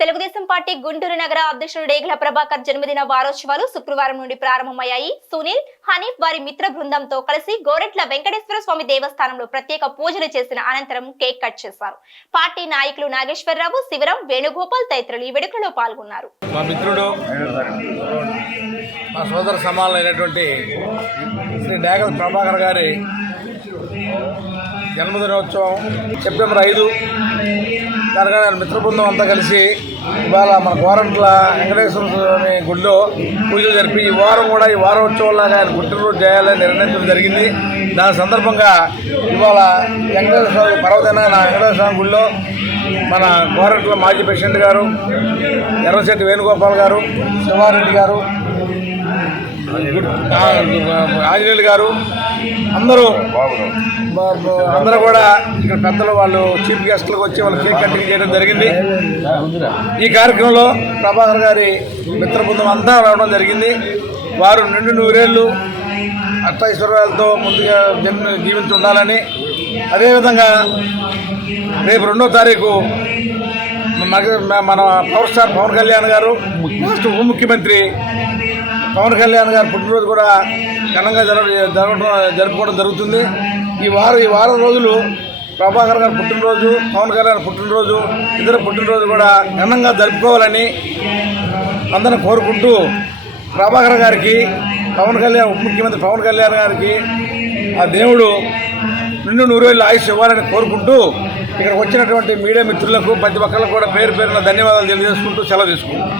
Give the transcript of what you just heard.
Telugu Desam party Guntur నగర అధ్యక్షుడు డేగల ప్రభాకర్ జన్మదిన వారోత్సవాలు శుక్రవారం నుండి ప్రారంభమయ్యాయి. సునీల్ హనీఫ్ వారి మిత్ర బృందంతో కలిసి గోరెట్ల వెంకటేశ్వర స్వామి దేవస్థానంలో ప్రత్యేక పూజలు చేసిన అనంతరం కేక్ కట్ చేశారు. పార్టీ నాయకులు నాగేశ్వరరావు శివరాం వేణుగోపాల్ తదితరులు ఈ వేడుకలో పాల్గొన్నారు. మా మిత్రుడు మా సోదర సమానమైనటువంటి శ్రీ డేగల ప్రభాకర్ గారి జన్మదినోత్సవం సెప్టెంబర్ ఐదు. దానిగా ఆయన మిత్ర బృందం అంతా కలిసి ఇవాళ మన గోరంట్ల వెంకటేశ్వర స్వామి గుడిలో పూజలు జరిపి ఈ వారం కూడా ఈ వారోత్సవంలాగా ఆయన పుట్టినరోజు చేయాలని నిర్ణయించడం జరిగింది. దాని సందర్భంగా ఇవాళ వెంకటేశ్వర స్వామి పర్వతమైన వెంకటేశ్వర స్వామి గుడిలో మన గోరంట్ల మాజీ ప్రెసిడెంట్ గారు ఎర్రశెట్టి వేణుగోపాల్ గారు శివారెడ్డి గారు ఆంజనేయులు గారు అందరూ అందరూ కూడా ఇక్కడ పెద్దలు వాళ్ళు చీఫ్ గెస్ట్లకు వచ్చి వాళ్ళు కేక్ కటింగ్ చేయడం జరిగింది. ఈ కార్యక్రమంలో ప్రభాకర్ గారి మిత్ర బృందం అంతా రావడం జరిగింది. వారు నిండు నూరేళ్ళు అష్టైశ్వర్యాలతో ముందుగా జన్మ జీవించి ఉండాలని. అదేవిధంగా రేపు రెండో తారీఖు మన పవర్ స్టార్ పవన్ కళ్యాణ్ గారు రాష్ట్ర ఉప ముఖ్యమంత్రి పవన్ కళ్యాణ్ గారి పుట్టినరోజు కూడా ఘనంగా జరగ జరగడం జరుపుకోవడం జరుగుతుంది. ఈ వారం ఈ వారం రోజులు ప్రభాకర్ గారి పుట్టినరోజు పవన్ కళ్యాణ్ పుట్టినరోజు ఇద్దరు పుట్టినరోజు కూడా ఘనంగా జరుపుకోవాలని అందరం కోరుకుంటూ ప్రభాకర్ గారికి పవన్ కళ్యాణ్ ఉప ముఖ్యమంత్రి పవన్ కళ్యాణ్ గారికి ఆ దేవుడు నిండు నూరేళ్ళు ఆయుష్ ఇవ్వాలని కోరుకుంటూ ఇక్కడికి వచ్చినటువంటి మీడియా మిత్రులకు ప్రతి ఒక్కరికి కూడా పేరు పేరున ధన్యవాదాలు తెలియజేసుకుంటూ సెలవు తీసుకుంటాం